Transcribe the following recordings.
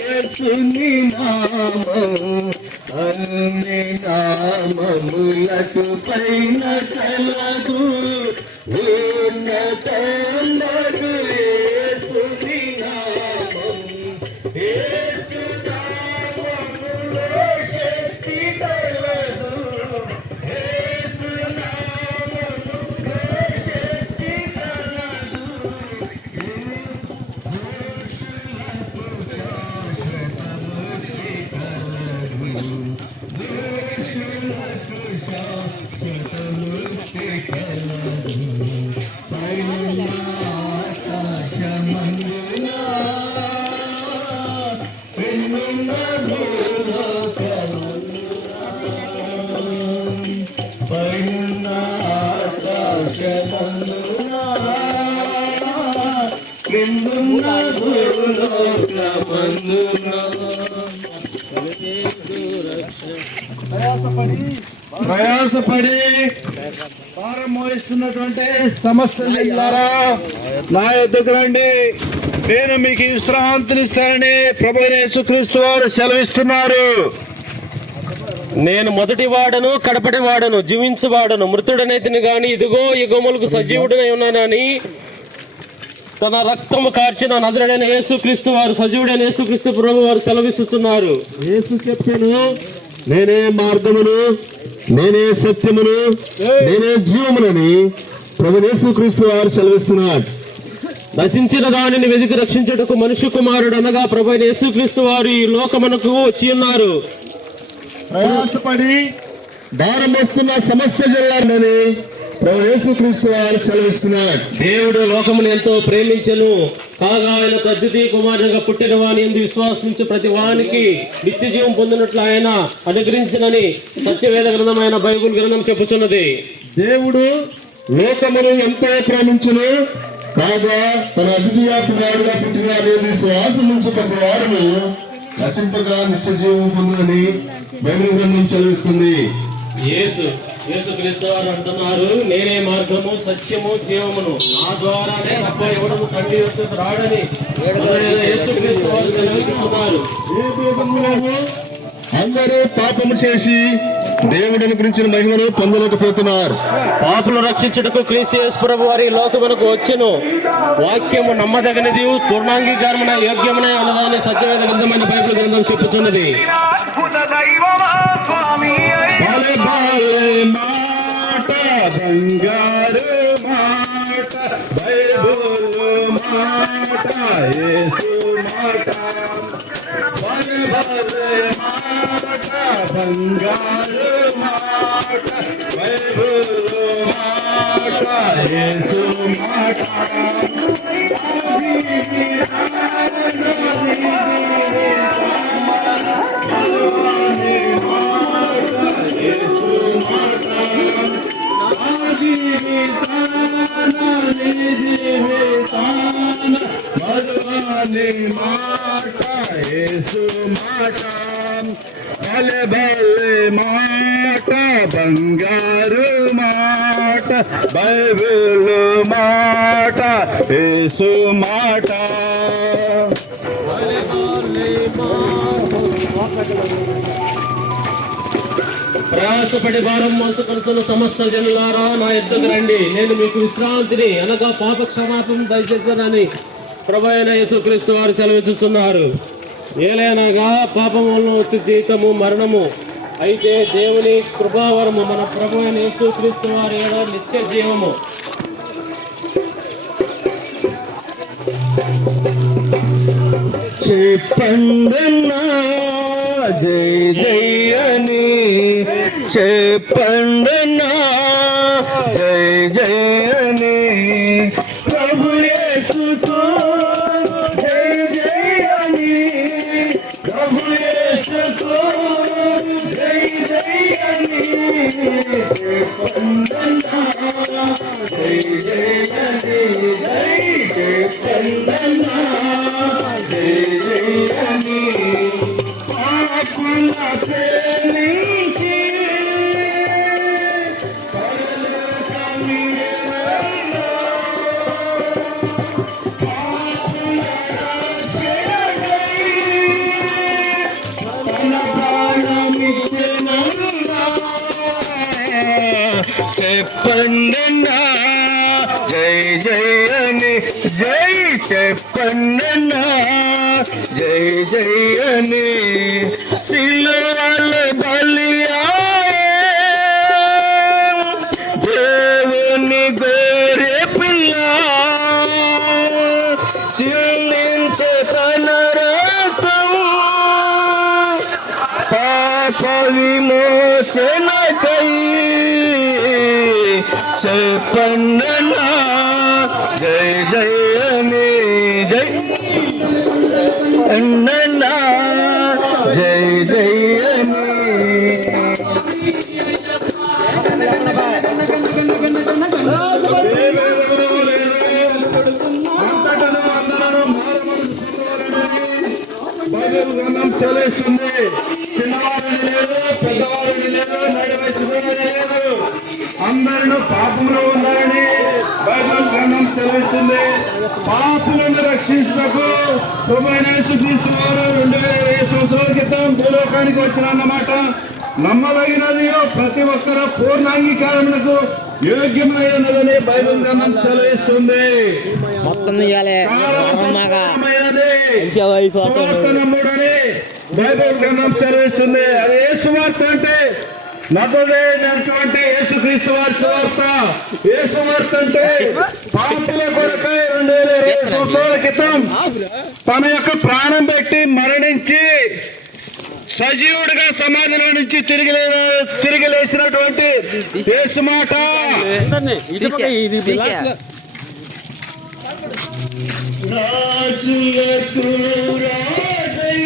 యేసుని నామము అన్ని నామములకు పైన కలదు ఉన్నతమగు యేసుని నామము యేసు నామములో శక్తి కలదు యేసు నామములో శక్తి కలదు ప్రయాసపడి భారం మోయిస్తున్నటువంటి సమస్త జిల్లారా నా యొద్దకు రండి, నేను మీకు విశ్రాంతినిస్తానని ప్రభువైన యేసుక్రీస్తు వారు సెలవిస్తున్నారు. నేను మొదటి వాడను కడపటి వాడను జీవించువాడను మృతుడనైతిని గాని ఇదిగో యుగములకు సజీవుడనై ఉన్నానని తన రక్తము కార్చిన నజరుడైన యేసుక్రీస్తు వారు సజీవుడైన యేసుక్రీస్తు ప్రభు వారు సెలవిస్తున్నారు. యేసు చెప్పెను, నేనే మార్గమును, నేనే సత్యమును, నేనే జీవమునని ప్రభు యేసుక్రీస్తు వారు సెలవిస్తున్నారు. నశించిన దానిని వెదికి రక్షించుటకు మనుష్య కుమారుడు అనగా ప్రభు యేసుక్రీస్తు వారు ఈ లోకమునకు వచ్చి ఉన్నారు. ప్రయాసపడి భారం వస్తున్న సమస్య జిల్లాలని ప్రభు యేసుక్రీస్తు వారు సెలవిస్తున్నారు. దేవుడు లోకమును ఎంతో ప్రేమించెను, కాగా ఆయన అద్వితీయ కుమారునిగా పుట్టిన వాని యందు విశ్వాసించు ప్రతి వానికి నిత్య జీవం పొందినట్లు ఆయన అనుగ్రహించినని సత్యవేద గ్రంథమైన బైబిల్ గ్రంథం చెప్పుచున్నది. దేవుడు లోకమును ఎంతో ప్రేమించును, కాగా తన అద్వితీయ కుమారుడుగా పుట్టిన వాని యందు విశ్వాసముంచు ప్రతి వారును నశింపగా నిత్య జీవం పొందునని బైబిల్ గ్రంథం సెలవిస్తుంది. యేసుక్రీస్తు వారు అంటున్నారు, నేనే మార్గము సత్యము జీవమును, నా ద్వారానే తప్ప ఎవడను తండ్రి యొద్దకు రాడని యేసుక్రీస్తు వారు సెలవిస్తున్నారు. అందరూ పాపము చేసి దేవుడిని గురించిన మహిమను పొందలేకపోతున్నారు. పాపులు రక్షించుటకు క్రీస్తు యేసు ప్రభు వారి లోకమునకు వచ్చెను. వాక్యము నమ్మదగినది, పూర్ణాంగీకారమున యోగ్యమున ఉన్నదాన్ని సత్యవేద గ్రంథమైన బైబిల్ గ్రంథం చెప్పుచున్నది. బంగారు మాట బైబిల్ మాట యేసు మాట మాట బంగారు మాట బైబిల్ మాట యేసు మాట భలే భలే మాట బంగారు మాట బైబిల్ మాట యేసు మాట. ప్రయాసపడి భారం మోసుకొనుచున్న సమస్త జనులారా నా యొద్దకు రండి, నేను మీకు విశ్రాంతిని అనగా పాప క్షమాపణ దయచేశానని ప్రభువైన యేసుక్రీస్తు వారు సెలవిస్తున్నారు. ఏలైనగా పాపం వలన వచ్చే జీవితము మరణము, అయితే దేవుని కృపావరము మన ప్రభువైన యేసుక్రీస్తు వారి నిత్య జీవము. చెప్పండన్నా జై జై అని, చెప్పండన్నా జై జై అని, ప్రభు యేసుతో జై జై అని, ప్రభు యేసుతో జై జై అని, చెప్పండన్నా జై జై అని, జై చెప్పండన్నా జై జై అని. పాపుల ప్రేమించి చెప్పండన్నా జై జై అని, జై చెప్పండన్నా జై జై అని. సిలువలో బలియాయే దేవుని గోరె పిల్ల, చిందించే తన రక్తం పాప విమోచనకై. చెప్పండన్నా జై జై అని, జై అన్నన్నా జై జై అని. చలేస్తుంది. చిన్నవారిని లేదు, పెద్దవారిని లేదు, నడివచ్చుకునేది లేదు, అందరూ పాపంలో ఉన్నారని బైబిల్ గ్రంథం చదివిస్తుంది. పాపులను రక్షించుటకు ప్రభువైన యేసుక్రీస్తు వారు 2020 సంవత్సరాల క్రితం భూలోకానికి వచ్చినన్నమాట నమ్మదగినది. ప్రతి ఒక్కరు పూర్ణ అంగీకారములకు యోగ్యమైనదని బైబిల్ గ్రంథం చదివిస్తుంది. నమ్ముడని బైబిల్ గ్రంథం చదివిస్తుంది. అది ఏ సువార్త అంటే నటుడైనటువంటి యేసుక్రీస్తు వారి సువార్త. ఏ సువార్త అంటే పాపుల కొరకై 2020 సంవత్సరాల క్రితం తన యొక్క ప్రాణం పెట్టి మరణించి సజీవుడిగా సమాధిలో నుంచి తిరిగి లేచినటువంటి యేసు మాట. రాజులకు రాజై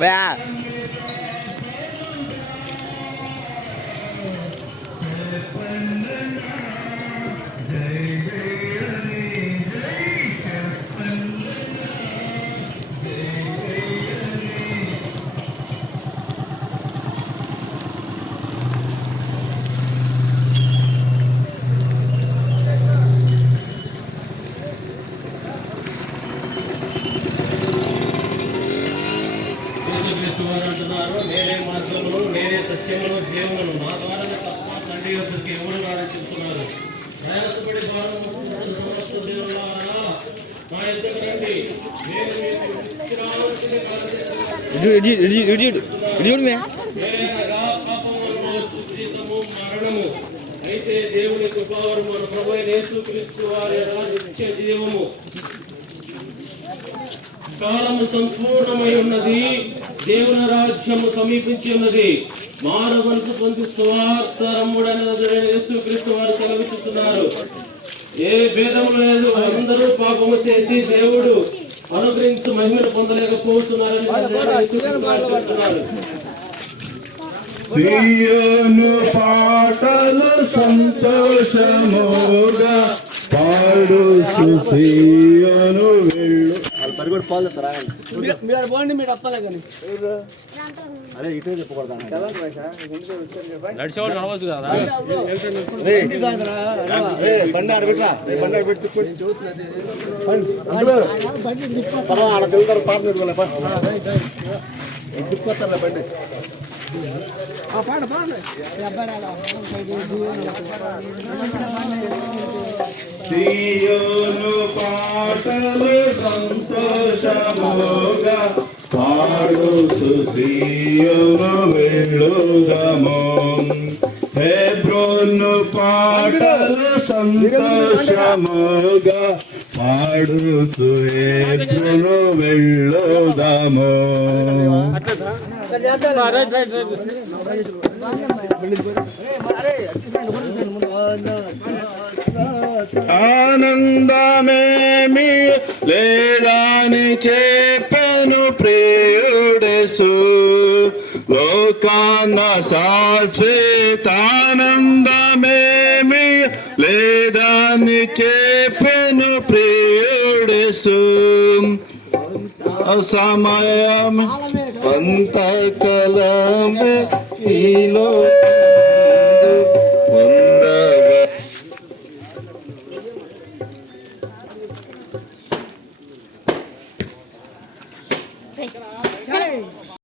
Bea. అంటున్నారు, నేనే మార్గమును, నేనే సత్యమును, జీవమును, నా ద్వారానే తప్ప తండ్రి యొద్దకు ఎవరు రాడని చెప్తున్నారు. ప్రయాసపడి భారం సమస్త దేవులారా నా యొద్దకు రండి, నేను మీకు విశ్రాంతిని కలుగజేయుదును. పాపములో జీతము మరణము, అయితే దేవుని కృపావరము మన ప్రభువైన యేసుక్రీస్తు వారి నిత్య జీవము. కాలము సంపూర్ణమై ఉన్నది, దేవుని రాజ్యము సమీపించి ఉన్నది. మానవలసు పొంది స్వార్థ రమ్ముడైన యేసుక్రీస్తు వారు సెలవిస్తున్నారు. ఏ భేదము లేదు, అందరూ పాపము చేసి దేవుడు అనుగ్రహించి మహిమను పొందలేకపోతున్నారని చెప్తున్నారు. సియోను పాటలు సంతోషముగా పాడుచు సియోను వెళ్ళు. అరే ఇటే చెప్పకూడదు బండారు పెట్టరా, బండారు పెట్టి ఆడ తెలుగుతారు పాట నేర్చుకోలే దిక్కుతారా బండి. సియోను పాటలు సంతోషముగా పాడుచు సియోను వెళ్ళుదము. హెబ్రోను పాటలు సంతోషముగా పాడుచు హెబ్రోను వెళ్ళుదము. ఆనందమేమి లేదని చెప్పెను ప్రియుడేసు, లోకాన శాశ్వతానందమేమి లేదని చెప్పెను ప్రియుడేసు. సమయం అంతకాలమే ఈలో